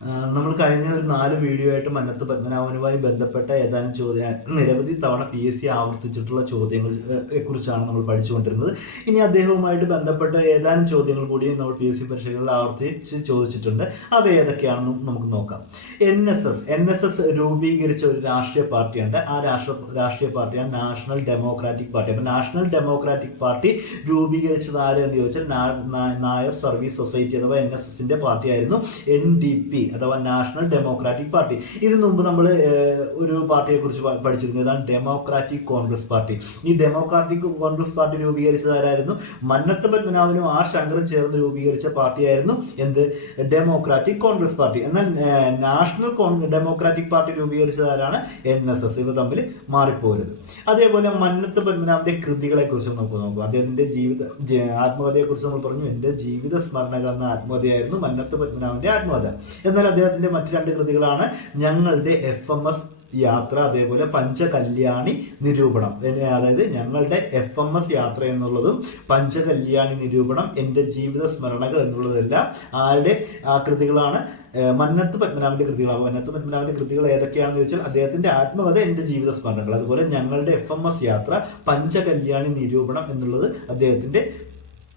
നമ്മൾ കഴിഞ്ഞ ഒരു നാല് വീഡിയോ ആയിട്ട് മന്നത്ത് പത്മനാഭനുമായി ബന്ധപ്പെട്ട ഏതാനും ചോദ്യ നിരവധി തവണ പി എസ് സി ആവർത്തിച്ചിട്ടുള്ള ചോദ്യങ്ങളെ കുറിച്ചാണ് നമ്മൾ പഠിച്ചുകൊണ്ടിരുന്നത്. ഇനി അദ്ദേഹവുമായിട്ട് ബന്ധപ്പെട്ട ഏതാനും ചോദ്യങ്ങൾ കൂടി നമ്മൾ പി എസ് സി പരീക്ഷകളിൽ ആവർത്തിച്ച് ചോദിച്ചിട്ടുണ്ട്. അവ ഏതൊക്കെയാണെന്നും നമുക്ക് നോക്കാം. N S S N S S രൂപീകരിച്ച ഒരു രാഷ്ട്രീയ പാർട്ടിയുണ്ട്. ആ രാഷ്ട്ര രാഷ്ട്രീയ പാർട്ടിയാണ് നാഷണൽ ഡെമോക്രാറ്റിക് പാർട്ടി അപ്പോൾ നാഷണൽ ഡെമോക്രാറ്റിക് പാർട്ടി രൂപീകരിച്ചത് ആരെന്ന് ചോദിച്ചാൽ നായർ സർവീസ് സൊസൈറ്റി അഥവാ എൻ എസ് എസിന്റെ പാർട്ടിയായിരുന്നു എൻ ഡി പി അഥവാ നാഷണൽ ഡെമോക്രാറ്റിക് പാർട്ടി. ഇതിനു മുമ്പ് നമ്മൾ ഒരു പാർട്ടിയെ കുറിച്ച് പഠിച്ചിരുന്നു ഇതാണ് ഡെമോക്രാറ്റിക് കോൺഗ്രസ് പാർട്ടി. ഈ ഡെമോക്രാറ്റിക് കോൺഗ്രസ് പാർട്ടി രൂപീകരിച്ചത് ആരായിരുന്നു? മന്നത്ത് പത്മനാഭനും ആർ ശങ്കറും ചേർന്ന് രൂപീകരിച്ച പാർട്ടിയായിരുന്നു എന്ത്? Democratic Congress party. എന്നാൽ നാഷണൽ ഡെമോക്രാറ്റിക് പാർട്ടി രൂപീകരിച്ചത് ആരാണ്? N S S. ഇവ തമ്മിൽ മാറിപ്പോരുത്. അതേപോലെ മന്നത്ത് പത്മനാഭന്റെ കൃതികളെ കുറിച്ച് നമുക്ക് നോക്കാം. അദ്ദേഹത്തിന്റെ ജീവിത ജ- ആത്മകഥയെ കുറിച്ച് നമ്മൾ പറഞ്ഞു. എന്റെ ജീവിത സ്മരണകൾ എന്ന ആത്മകഥയായിരുന്നു മന്നത്ത് പത്മനാഭന്റെ ആത്മകഥ. എന്നാൽ അദ്ദേഹത്തിന്റെ മറ്റു രണ്ട് കൃതികളാണ് ഞങ്ങളുടെ എഫ് എം എസ് യാത്ര അതേപോലെ പഞ്ചകല്യാണി നിരൂപണം. അതായത് ഞങ്ങളുടെ എഫ് എം എസ് യാത്ര എന്നുള്ളതും പഞ്ചകല്യാണി നിരൂപണം എന്റെ ജീവിത സ്മരണകൾ എന്നുള്ളതെല്ലാം ആരുടെ കൃതികളാണ്. മന്നത്ത് പത്മനാഭന്റെ കൃതികളാണ് മന്നത്ത് പത്മനാഭന്റെ കൃതികൾ ഏതൊക്കെയാണെന്ന് ചോദിച്ചാൽ അദ്ദേഹത്തിന്റെ ആത്മകഥ എന്റെ ജീവിത സ്മരണകൾ. അതുപോലെ ഞങ്ങളുടെ എഫ് എം എസ് യാത്ര പഞ്ചകല്യാണി നിരൂപണം എന്നുള്ളത് അദ്ദേഹത്തിന്റെ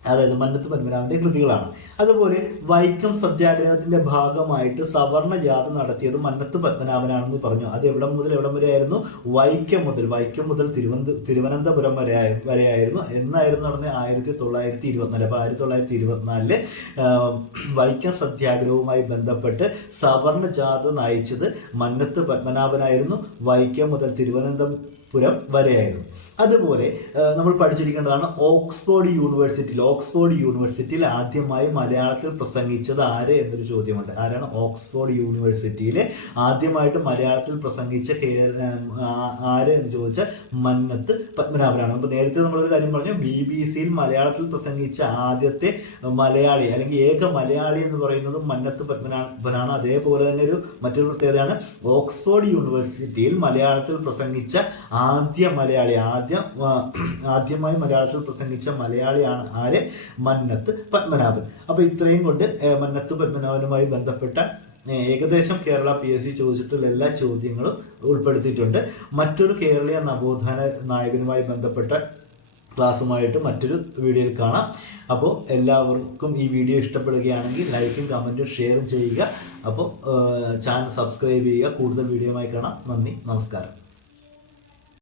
അതായത് മന്നത്ത് പത്മനാഭന്റെ കൃതികളാണ്. അതുപോലെ വൈക്കം സത്യാഗ്രഹത്തിന്റെ ഭാഗമായിട്ട് സവർണ ജാഥ നടത്തിയത് മന്നത്ത് പത്മനാഭനാണെന്ന് പറഞ്ഞു. അത് എവിടെ മുതൽ എവിടം വരെ ആയിരുന്നു വൈക്കം മുതൽ വൈക്കം മുതൽ തിരുവനന്ത തിരുവനന്തപുരം വരെ വരെയായിരുന്നു. എന്നായിരുന്നു നടന്നത്? ആയിരത്തി തൊള്ളായിരത്തി ഇരുപത്തിനാല് അപ്പോൾ ആയിരത്തി തൊള്ളായിരത്തി ഇരുപത്തിനാലിൽ വൈക്കം സത്യാഗ്രഹവുമായി ബന്ധപ്പെട്ട് സവർണ ജാഥ നയിച്ചത് മന്നത്ത് പത്മനാഭനായിരുന്നു. വൈക്കം മുതൽ തിരുവനന്തപുരം വരെയായിരുന്നു. അതുപോലെ നമ്മൾ പഠിച്ചിരിക്കേണ്ടതാണ് ഓക്സ്ഫോർഡ് യൂണിവേഴ്സിറ്റിയിൽ ഓക്സ്ഫോർഡ് യൂണിവേഴ്സിറ്റിയിൽ ആദ്യമായി മലയാളത്തിൽ പ്രസംഗിച്ചത് ആര് എന്നൊരു ചോദ്യമുണ്ട്. ആരാണ് ഓക്സ്ഫോർഡ് യൂണിവേഴ്സിറ്റിയിൽ ആദ്യമായിട്ട് മലയാളത്തിൽ പ്രസംഗിച്ച ആര് എന്ന് ചോദിച്ചാൽ മന്നത്ത് പത്മനാഭനാണ്. അപ്പോൾ നേരത്തെ നമ്മളൊരു കാര്യം പറഞ്ഞു ബി ബി സിയിൽ മലയാളത്തിൽ പ്രസംഗിച്ച ആദ്യത്തെ മലയാളി അല്ലെങ്കിൽ ഏക മലയാളി എന്ന് പറയുന്നത് മന്നത്ത് പത്മനാഭനാണ് അതേപോലെ തന്നെ ഒരു മറ്റൊരു പ്രത്യേകതയാണ് ഓക്സ്ഫോർഡ് യൂണിവേഴ്സിറ്റിയിൽ മലയാളത്തിൽ പ്രസംഗിച്ച ആദ്യ മലയാളി ആദ്യ ആദ്യമായി മലയാളത്തിൽ പ്രസംഗിച്ച മലയാളിയാണ് ആര്? മന്നത്ത് പത്മനാഭൻ. അപ്പോൾ ഇത്രയും കൊണ്ട് മന്നത്ത് പത്മനാഭനുമായി ബന്ധപ്പെട്ട ഏകദേശം കേരള പി എസ് സി ചോദിച്ചിട്ടുള്ള എല്ലാ ചോദ്യങ്ങളും ഉൾപ്പെടുത്തിയിട്ടുണ്ട്. മറ്റൊരു കേരളീയ നവോത്ഥാന നായകനുമായി ബന്ധപ്പെട്ട ക്ലാസ്സുമായിട്ട് മറ്റൊരു വീഡിയോയിൽ കാണാം. അപ്പോൾ എല്ലാവർക്കും ഈ വീഡിയോ ഇഷ്ടപ്പെടുകയാണെങ്കിൽ ലൈക്കും കമന്റും ഷെയറും ചെയ്യുക. അപ്പോൾ ചാനൽ സബ്സ്ക്രൈബ് ചെയ്യുക. കൂടുതൽ വീഡിയോയുമായി കാണാം. നന്ദി നമസ്കാരം.